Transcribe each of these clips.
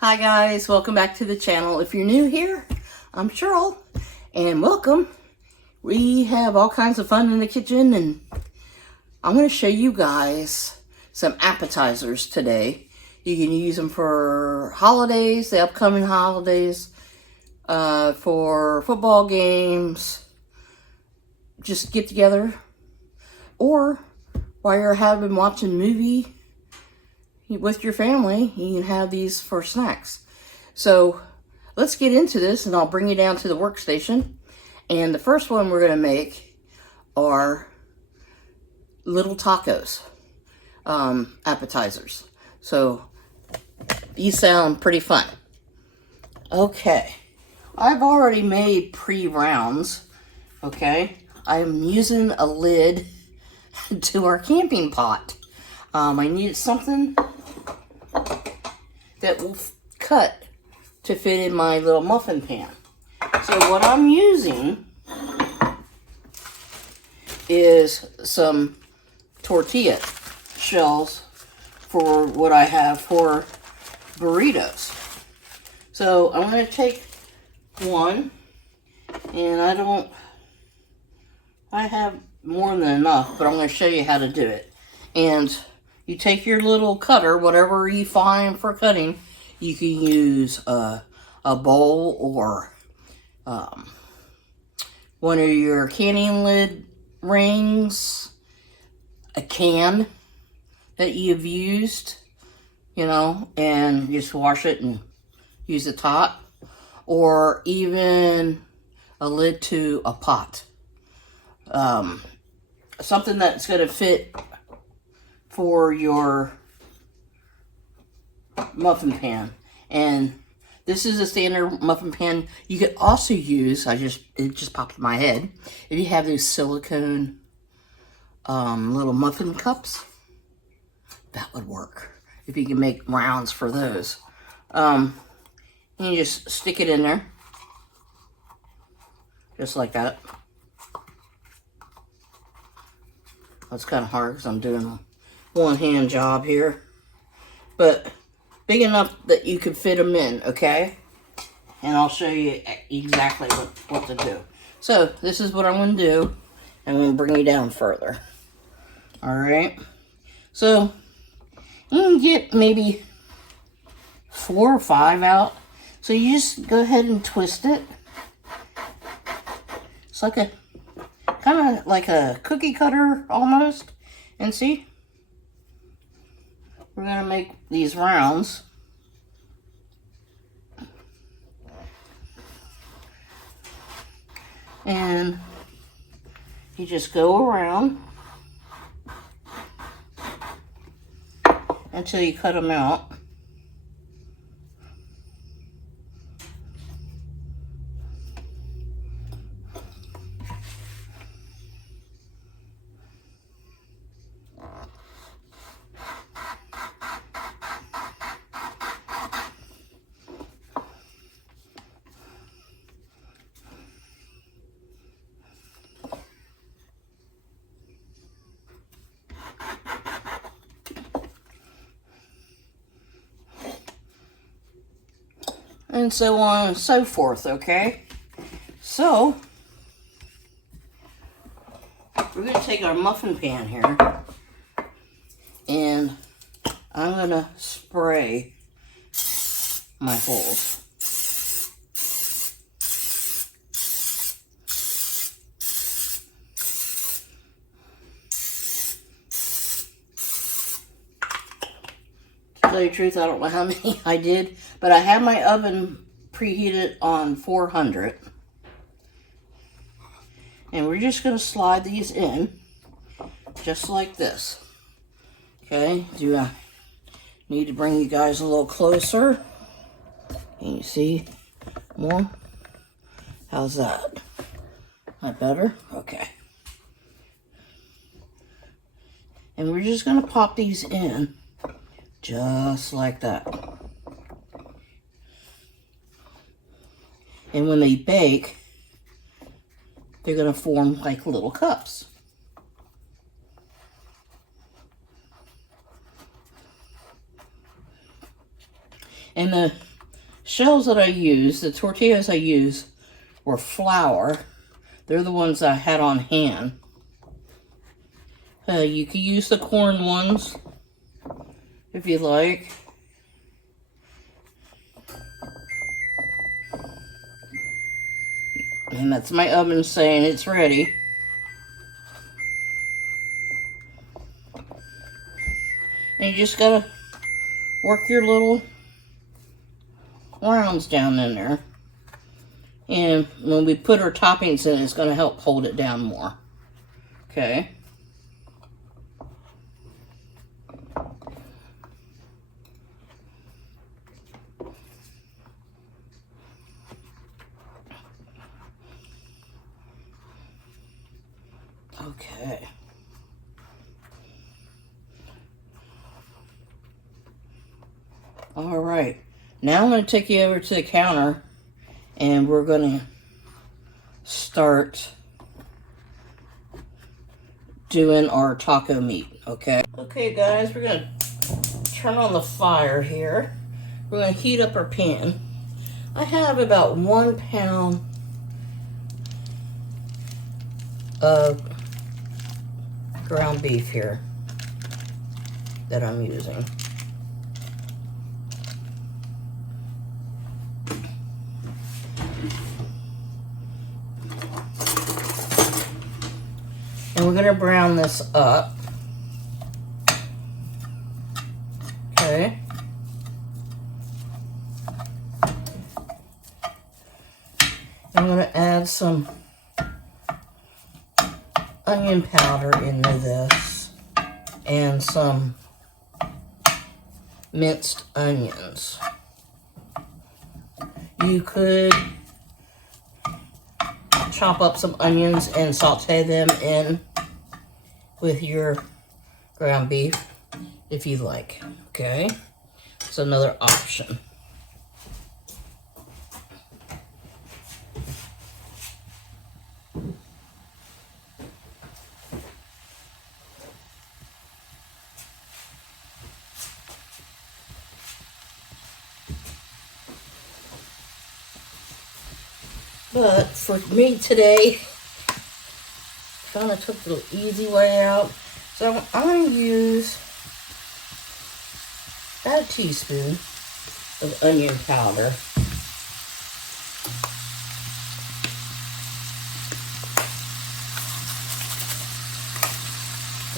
Hi guys, welcome back to the channel. If you're new here, I'm Cheryl, and welcome. We have all kinds of fun in the kitchen, and I'm going to show you guys some appetizers today. You can use them for holidays, the upcoming holidays, for football games, just get together, or while you're watching a movie with your family, you can have these for snacks. So let's get into this, and I'll bring you down to the workstation. And the first one we're going to make are little tacos, appetizers. So these sound pretty fun. Okay, I've already made pre-rounds. Okay, I'm using a lid to our camping pot. I needed something that will cut to fit in my little muffin pan. So what I'm using is some tortilla shells for what I have for burritos. So I'm going to take one, and I have more than enough, but I'm going to show you how to do it. And you take your little cutter, whatever you find for cutting. You can use a bowl or one of your canning lid rings, a can that you've used, and just wash it and use the top, or even a lid to a pot. Something that's going to fit for your muffin pan. And this is a standard muffin pan. You could also use, it just popped in my head, if you have those silicone little muffin cups, that would work. If you can make rounds for those. And you just stick it in there. Just like that. That's kind of hard because I'm doing a one-hand job here. But big enough that you can fit them in, okay? And I'll show you exactly what to do. So this is what I'm going to do. I'm going to bring you down further. Alright? So you can get maybe 4 or 5 out. So you just go ahead and twist it. It's like kind of like a cookie cutter almost. And see? We're going to make these rounds. And you just go around until you cut them out. And so on and so forth, okay? So, we're going to take our muffin pan here, and I'm going to spray my holes. To tell you the truth, I don't know how many I did, but I have my oven preheated on 400. And we're just going to slide these in, just like this. Okay, do I need to bring you guys a little closer? Can you see more? How's that? That better? Okay. And we're just going to pop these in, just like that. And when they bake, they're going to form like little cups. And shells that I use, the tortillas I use, were flour. They're the ones I had on hand. You can use the corn ones if you like. And that's my oven saying it's ready. And you just gotta work your little rounds down in there. And when we put our toppings in, it's gonna help hold it down more. Okay. Okay. All right. Now I'm going to take you over to the counter and we're going to start doing our taco meat, okay? Okay, guys, we're going to turn on the fire here. We're going to heat up our pan. I have about 1 pound of ground beef here that I'm using. And we're going to brown this up. Okay. I'm going to add some onion powder into this and some minced onions. You could chop up some onions and saute them in with your ground beef if you like. Okay, it's another option. But for me today, kind of took the easy way out. So I'm going to use about a teaspoon of onion powder.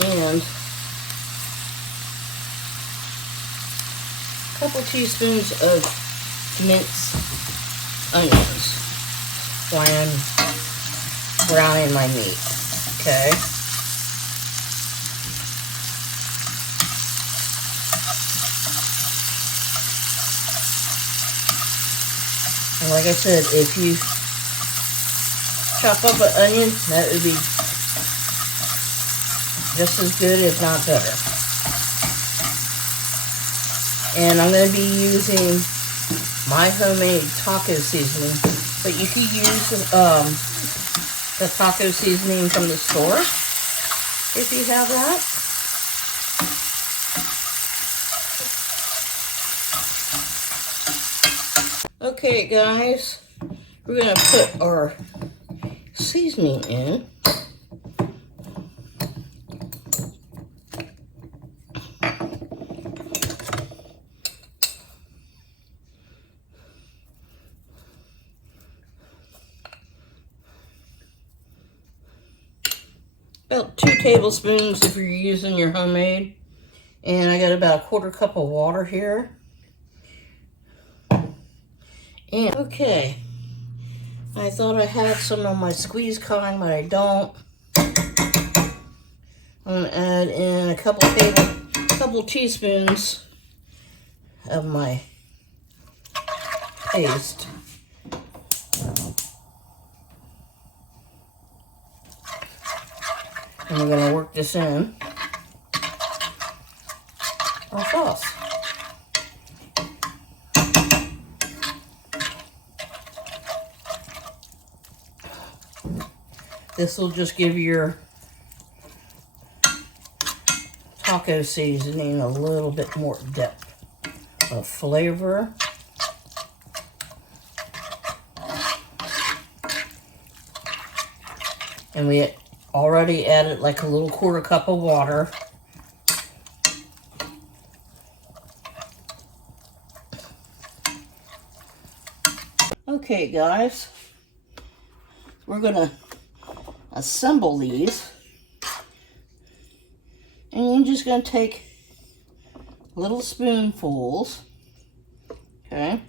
And a couple teaspoons of minced onions while I'm browning my meat. Okay. And like I said, if you chop up an onion, that would be just as good, if not better. And I'm going to be using my homemade taco seasoning, but you could use the taco seasoning from the store if you have that. Okay, guys, we're going to put our seasoning in. About 2 tablespoons if you're using your homemade. And I got about a 1/4 cup of water here. And okay, I thought I had some of my squeeze kind, but I don't. I'm going to add in a couple teaspoons of my paste. And we're going to work this in our sauce. This will just give your taco seasoning a little bit more depth of flavor. And we already added like a little quarter cup of water. Okay, guys, we're gonna assemble these, and you're just gonna take little spoonfuls, okay,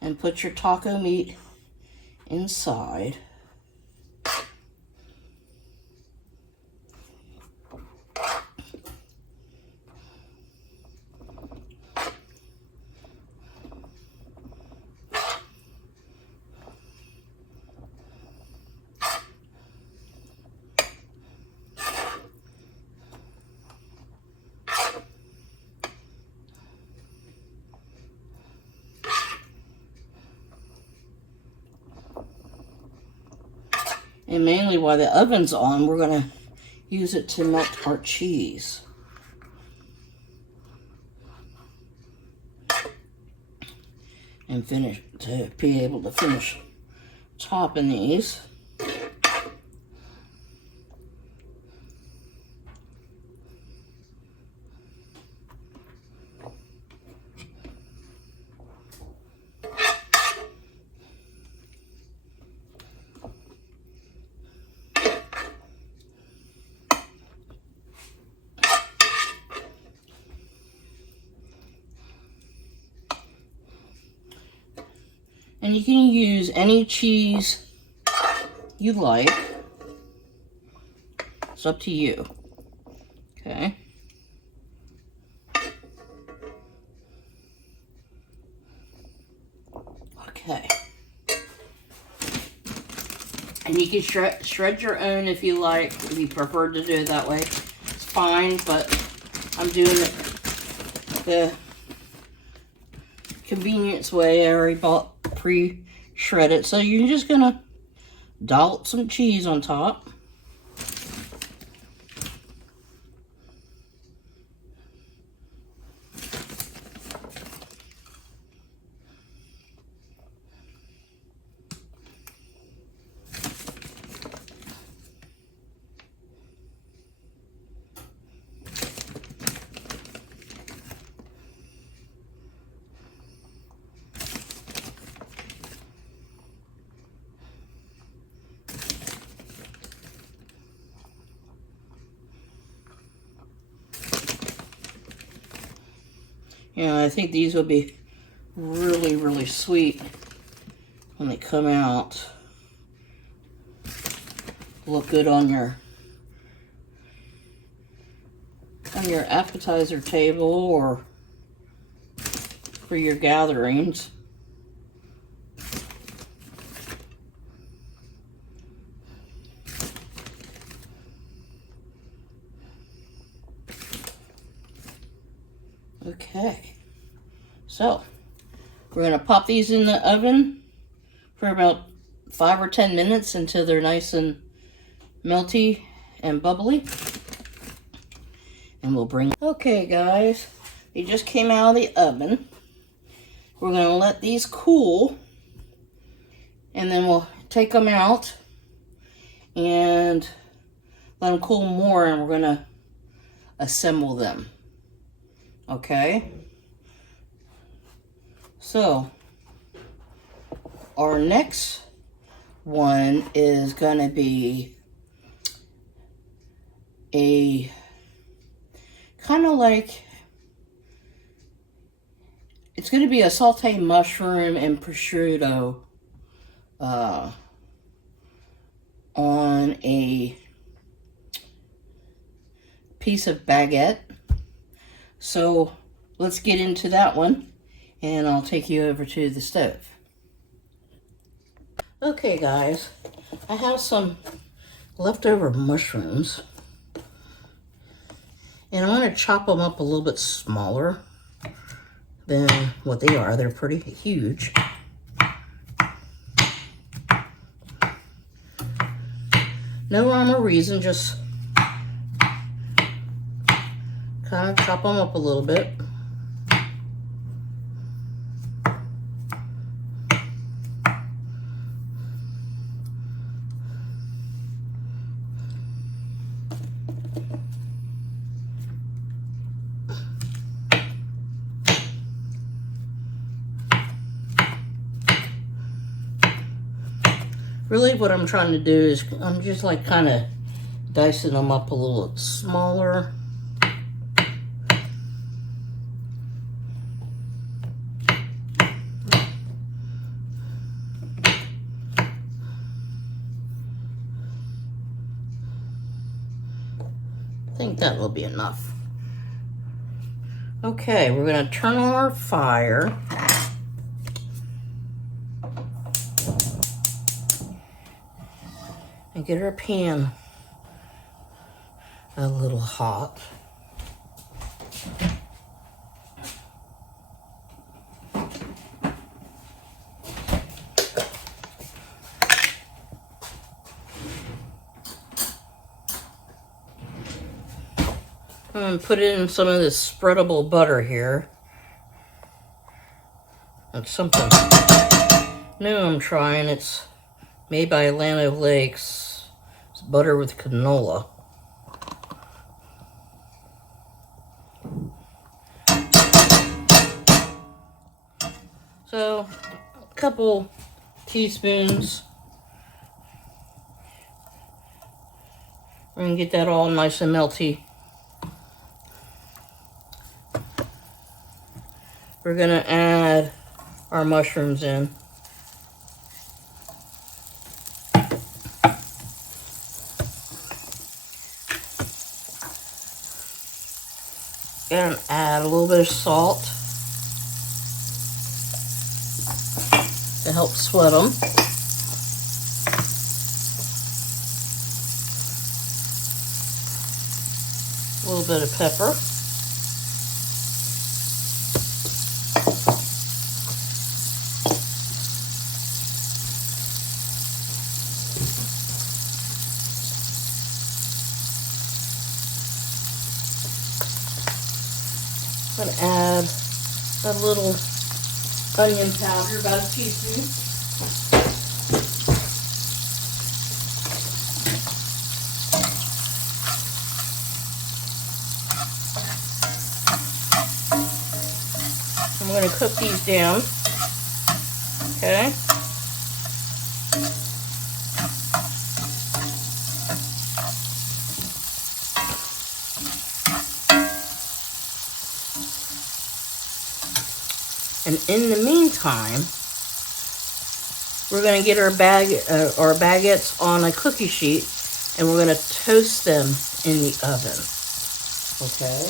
and put your taco meat inside. And mainly while the oven's on, we're going to use it to melt our cheese. And finish, to be able to finish topping these. And you can use any cheese you like. It's up to you. Okay. Okay. And you can shred your own if you like, if you prefer to do it that way. It's fine, but I'm doing it the convenience way. I already bought pre-shredded. So you're just gonna dollop some cheese on top. Yeah, I think these will be really, really sweet when they come out. Look good on your appetizer table or for your gatherings. Okay, so we're going to pop these in the oven for about 5 or 10 minutes until they're nice and melty and bubbly. And we'll bring... Okay, guys, they just came out of the oven. We're going to let these cool, and then we'll take them out and let them cool more, and we're going to assemble them. Okay, so our next one is going to be a kind of like, it's going to be a sauteed mushroom and prosciutto on a piece of baguette. So let's get into that one, and I'll take you over to the stove. Okay, guys, I have some leftover mushrooms, and I'm going to chop them up a little bit smaller than what they are. They're pretty huge. No rhyme or reason, just kind of chop them up a little bit. Really what I'm trying to do is I'm just like kind of dicing them up a little smaller. I think that will be enough. Okay, we're going to turn on our fire. And get our pan a little hot. And put in some of this spreadable butter here. It's something new I'm trying. It's made by Atlantic Lakes. It's butter with canola. So, a couple teaspoons. We're gonna get that all nice and melty. We're gonna add our mushrooms in. And add a little bit of salt to help sweat them. A little bit of pepper. I'm going to add a little onion powder, about a teaspoon. I'm going to cook these down. Okay. And in the meantime, we're going to get our baguettes on a cookie sheet, and we're going to toast them in the oven. Okay.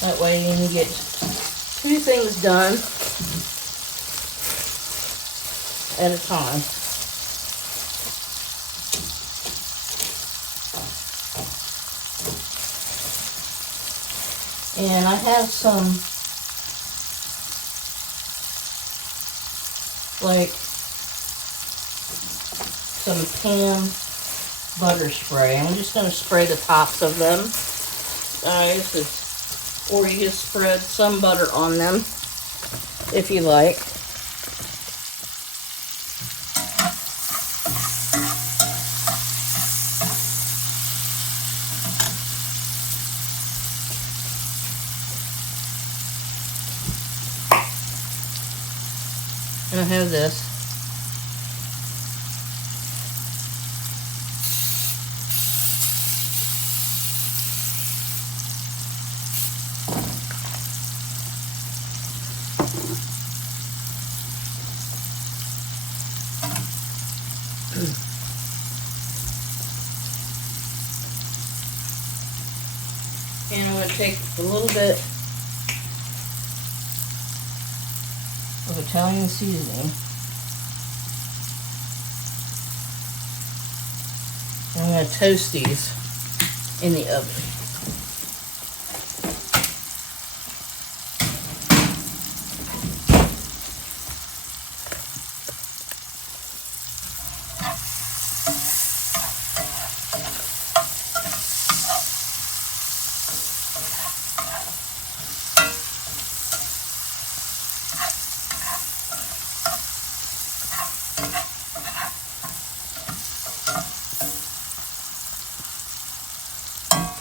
That way you can get 2 things done at a time. And I have some, like, some pan butter spray. I'm just going to spray the tops of them, guys. Or you just spread some butter on them, if you like. And I have this. And I'm going to take a little bit of Italian seasoning. And I'm going to toast these in the oven.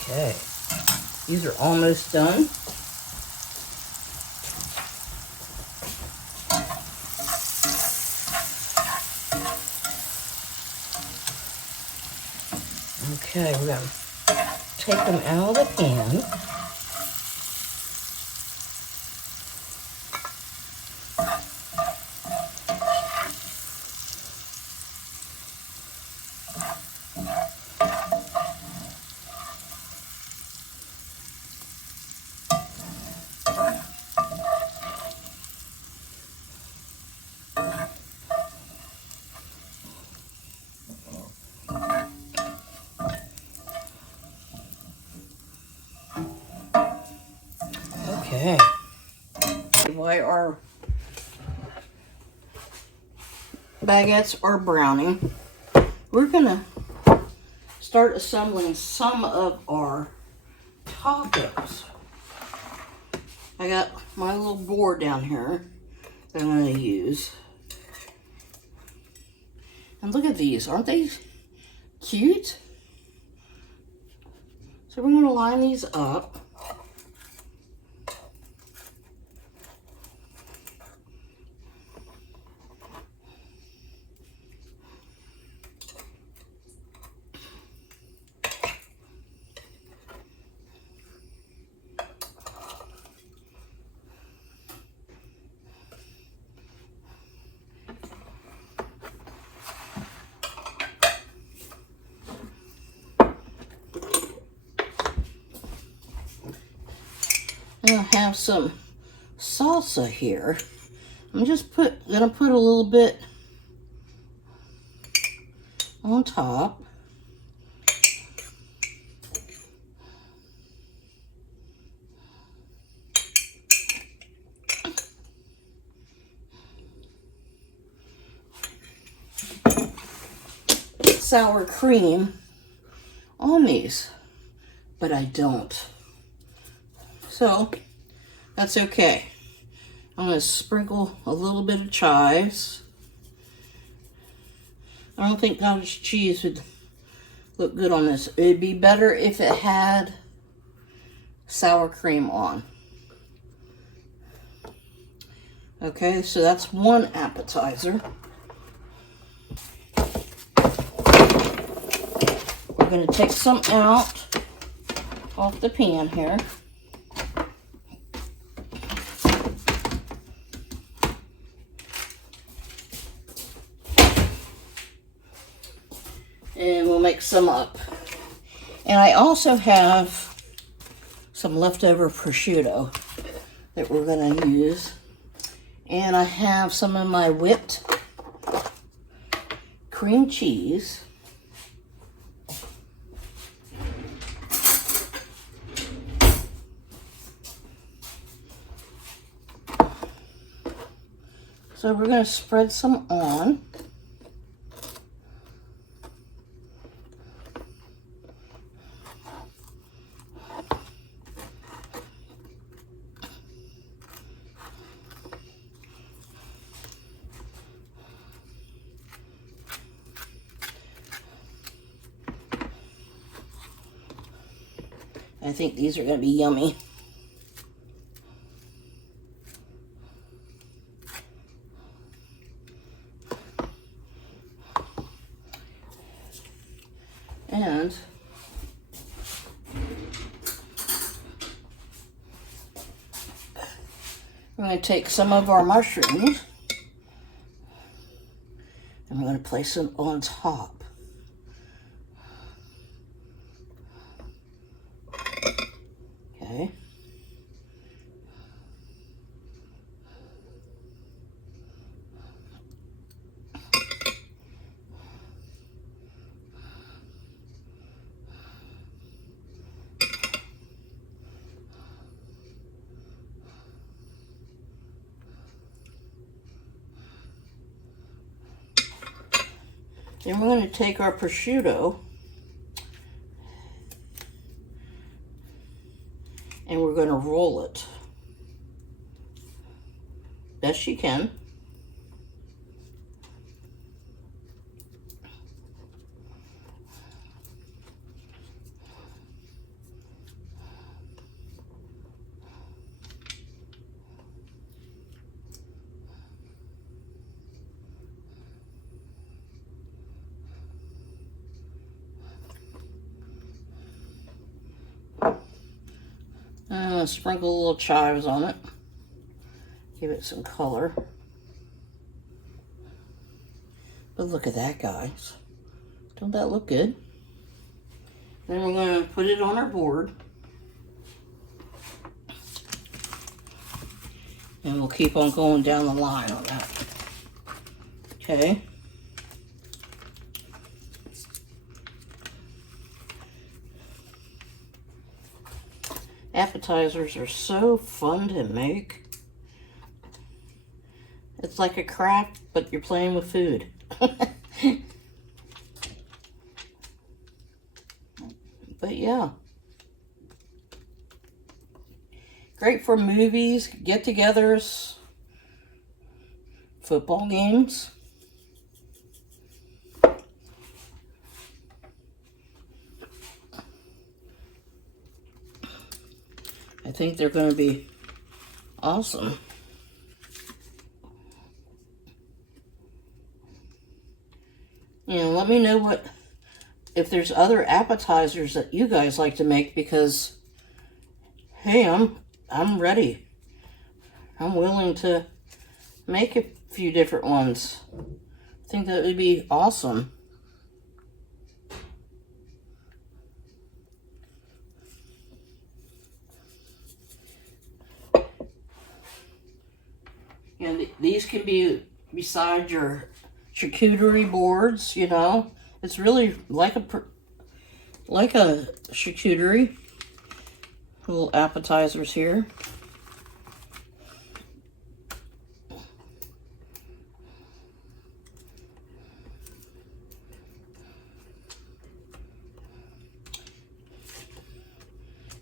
Okay, these are almost done. Okay, we're going to take them out of the pan. Okay. While our baguettes are browning, we're gonna start assembling some of our tacos. I got my little board down here that I'm gonna use. And look at these, aren't they cute? So we're gonna line these up. And I have some salsa here. I'm just gonna put a little bit on top. Sour cream on these, but I don't. So that's okay. I'm going to sprinkle a little bit of chives. I don't think cottage cheese would look good on this. It'd be better if it had sour cream on. Okay, so that's one appetizer. We're going to take some out off the pan here. And we'll make some up. And I also have some leftover prosciutto that we're going to use. And I have some of my whipped cream cheese. So we're going to spread some on. I think these are going to be yummy. And we're going to take some of our mushrooms and we're going to place them on top. Okay. Then we're going to take our prosciutto and we're going to roll it best you can. gonna sprinkle little chives on it. Give it some color. But look at that, guys. Don't that look good? Then we're gonna put it on our board. And we'll keep on going down the line on that. Okay. Appetizers are so fun to make. It's like a craft, but you're playing with food. But yeah. Great for movies, get-togethers, football games. I think they're going to be awesome. You know, let me know if there's other appetizers that you guys like to make, because hey, I'm ready. I'm willing to make a few different ones. I think that would be awesome. And these can be beside your charcuterie boards, you know. It's really like a charcuterie. Little appetizers here.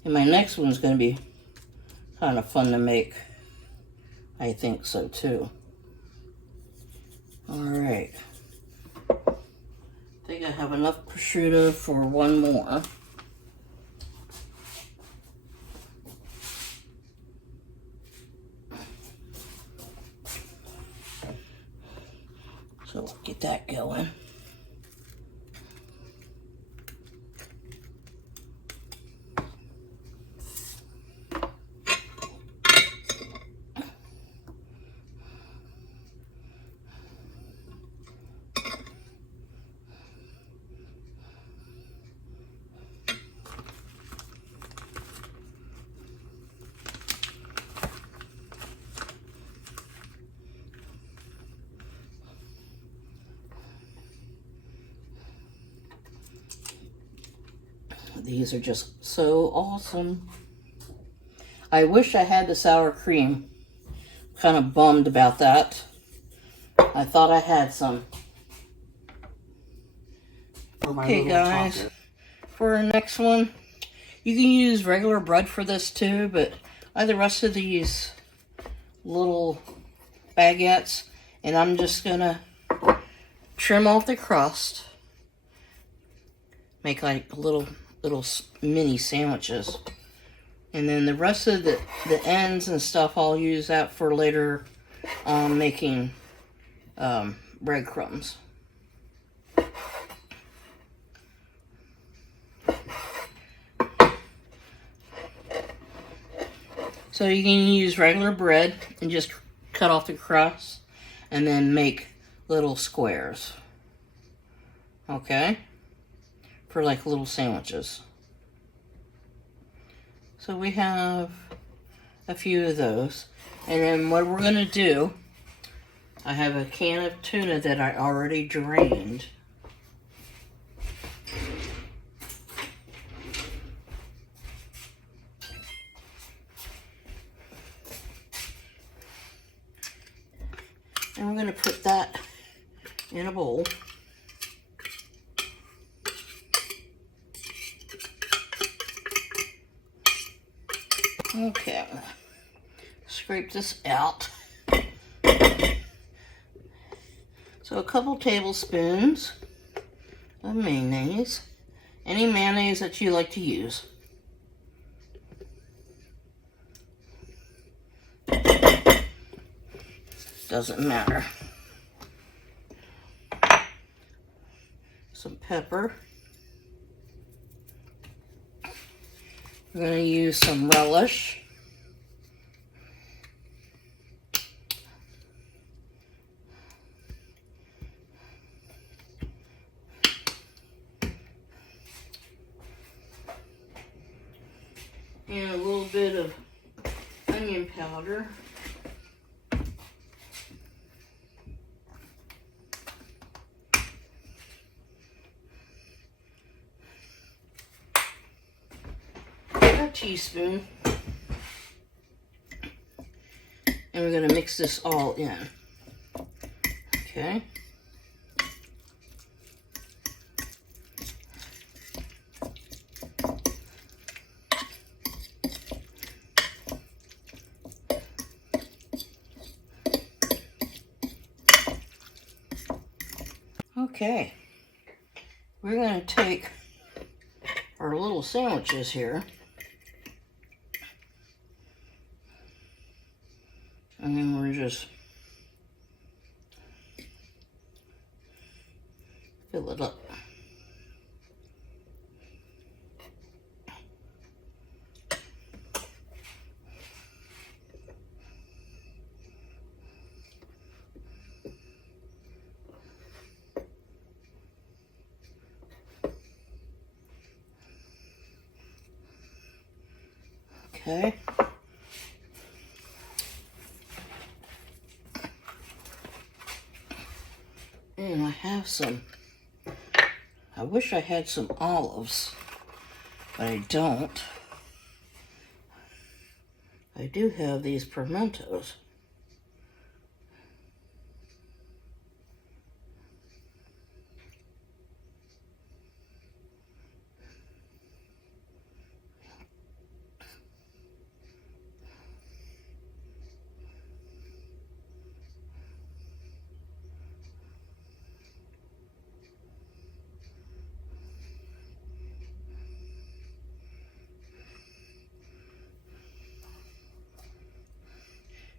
And my next one's going to be kind of fun to make. I think so too. All right. I think I have enough prosciutto for one more. So we'll get that going. These are just so awesome. I wish I had the sour cream. Kind of bummed about that. I thought I had some. Okay, guys. For our next one, you can use regular bread for this too, but I have the rest of these little baguettes, and I'm just gonna trim off the crust. Make like little mini sandwiches, and then the rest of the ends and stuff I'll use that for later making breadcrumbs. So you can use regular bread and just cut off the crust and then make little squares, okay, for like little sandwiches. So we have a few of those. And then what we're gonna do, I have a can of tuna that I already drained. And we're gonna put that in a bowl. Okay, scrape this out. So a couple tablespoons of mayonnaise, any mayonnaise that you like to use. Doesn't matter. Some pepper. We're going to use some relish. And a little bit of onion powder. A teaspoon. And we're going to mix this all in. Okay. Okay. We're going to take our little sandwiches here. And then we're just fill it up. Okay. And I have some, I wish I had some olives, but I don't. I do have these pimentos.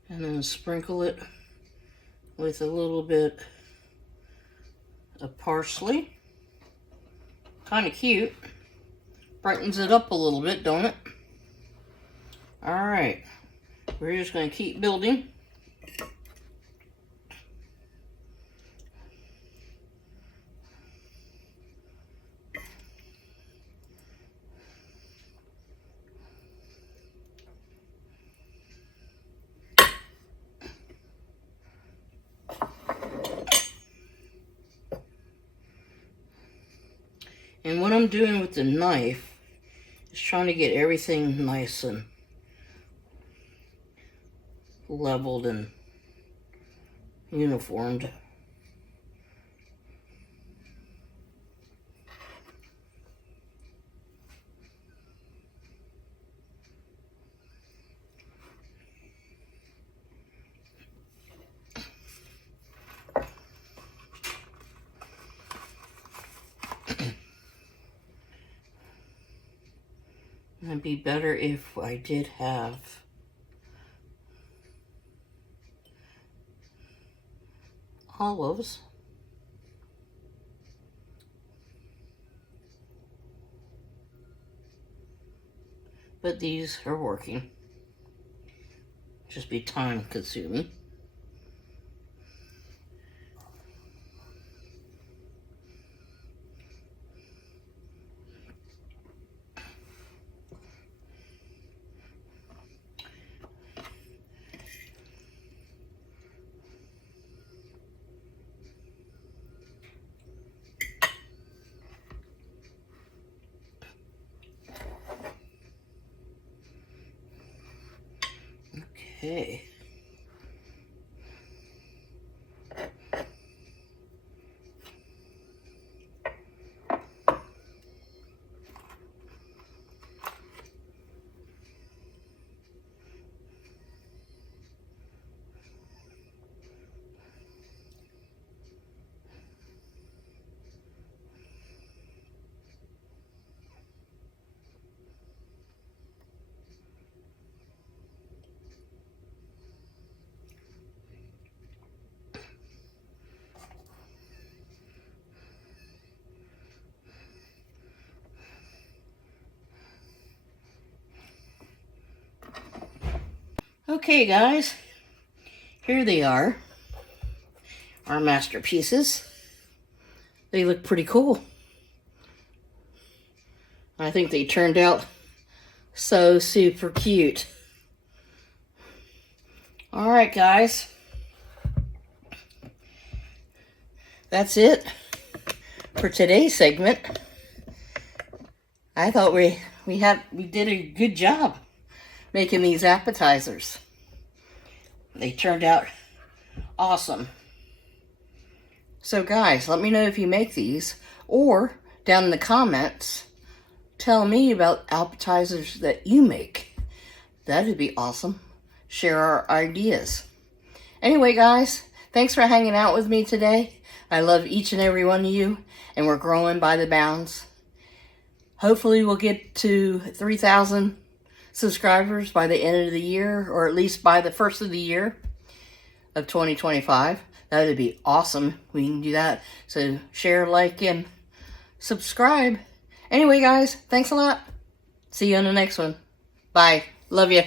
And then sprinkle it with a little bit of parsley. Kind of cute. Brightens it up a little bit, don't it? All right. We're just going to keep building. And what I'm doing with the knife is trying to get everything nice and leveled and uniformed. It'd be better if I did have olives. But these are working. Just be time consuming. Okay. Okay, guys, here they are, our masterpieces. They look pretty cool. I think they turned out So super cute. All right, guys. That's it for today's segment. I thought we did a good job making these appetizers. They turned out awesome. So guys, let me know if you make these, or down in the comments, tell me about appetizers that you make. That'd be awesome. Share our ideas. Anyway, guys, thanks for hanging out with me today. I love each and every one of you, and we're growing by the bounds. Hopefully we'll get to 3,000 subscribers by the end of the year, or at least by the first of the year of 2025. That would be awesome. We can do that. So share, like, and subscribe. Anyway, guys, thanks a lot. See you on the next one. Bye. Love you.